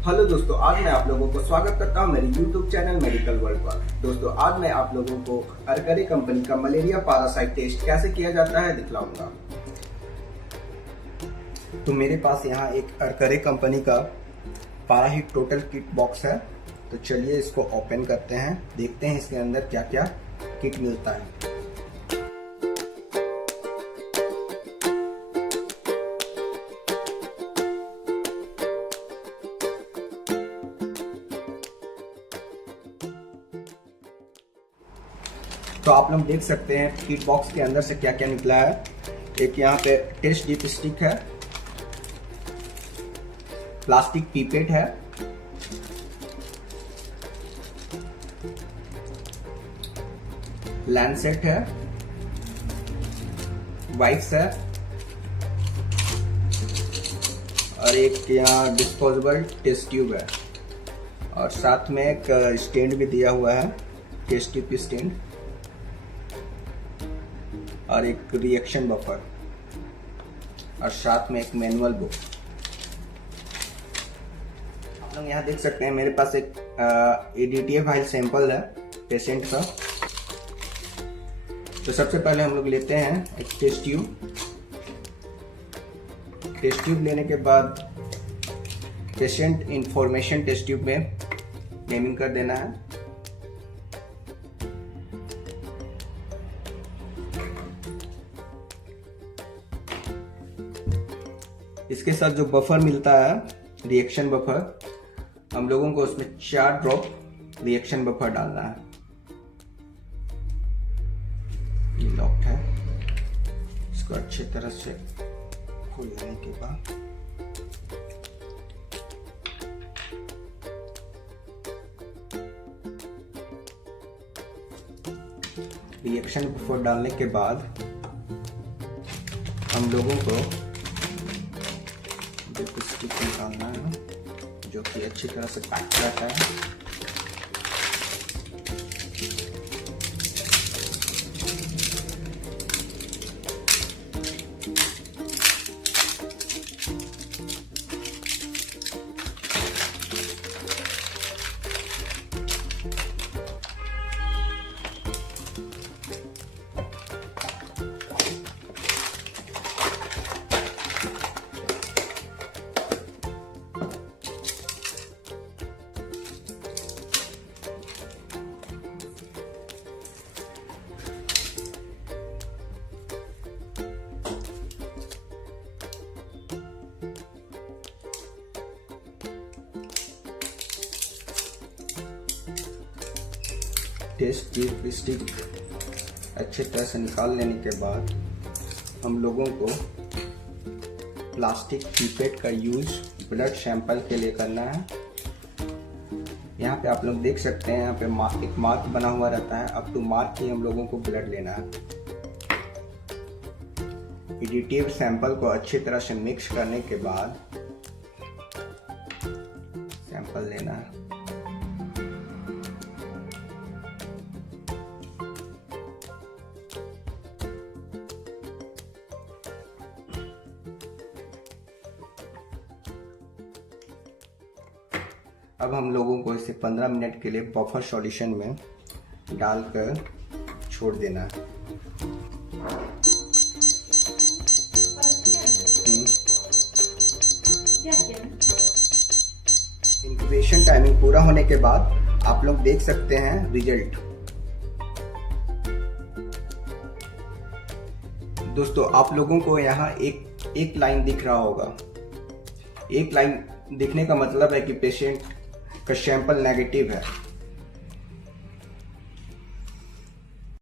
Hello दोस्तों, आज मैं आप लोगों को स्वागत करता हूं मेरे YouTube चैनल मेडिकल वर्ल्ड पर। दोस्तों, आज मैं आप लोगों को अरकरे कंपनी का मलेरिया पैरासाइट टेस्ट कैसे किया जाता है दिखलाऊंगा। तो मेरे पास यहाँ एक अरकरे कंपनी का पैराहिट टोटल किट बॉक्स है। तो चलिए इसको ओपन करते हैं, देखते हैं इसके अंदर क्या क्या किट मिलता है। तो आप लोग देख सकते हैं किट बॉक्स के अंदर से क्या क्या निकला है। एक यहाँ पे टेस्ट डिप स्टिक है, प्लास्टिक पीपेट है, लैंसेट है, वाइप्स है और एक यहाँ डिस्पोजेबल टेस्ट ट्यूब है और साथ में एक स्टैंड भी दिया हुआ है, टेस्ट ट्यूब स्टैंड और एक रिएक्शन बफर और साथ में एक मैनुअल बुक। आप लोग यहाँ देख सकते हैं मेरे पास एक ADTA फाइल सैंपल है पेशेंट का। तो सबसे पहले हम लोग लेते हैं एक टेस्ट ट्यूब। टेस्ट ट्यूब लेने के बाद पेशेंट इंफॉर्मेशन टेस्ट ट्यूब में नेमिंग कर देना है। इसके साथ जो बफर मिलता है रिएक्शन बफर, हम लोगों को उसमें 4 ड्रॉप रिएक्शन बफर डालना है। ये लॉक्ड है, इसको अच्छी तरह से खोल लेने के बाद रिएक्शन बफर डालने के बाद हम लोगों को स्टिक निकालना है जो कि अच्छी तरह से पैक रहता है। टेस्ट ट्यूब स्टिक अच्छी तरह से निकाल लेने के बाद हम लोगों को प्लास्टिक पीपेट का यूज ब्लड सैंपल के लिए करना है। यहाँ पे आप लोग देख सकते हैं, यहाँ पे एक मार्क बना हुआ रहता है। अप टू मार्क ही हम लोगों को ब्लड लेना है। एडिटिव सैंपल को अच्छी तरह से मिक्स करने के बाद सैंपल लेना है। अब हम लोगों को इसे 15 मिनट के लिए बफर सॉल्यूशन में डालकर छोड़ देना है। इंक्यूबेशन टाइमिंग पूरा होने के बाद आप लोग देख सकते हैं रिजल्ट। दोस्तों, आप लोगों को यहाँ एक लाइन दिख रहा होगा। एक लाइन दिखने का मतलब है कि पेशेंट का सैंपल नेगेटिव है।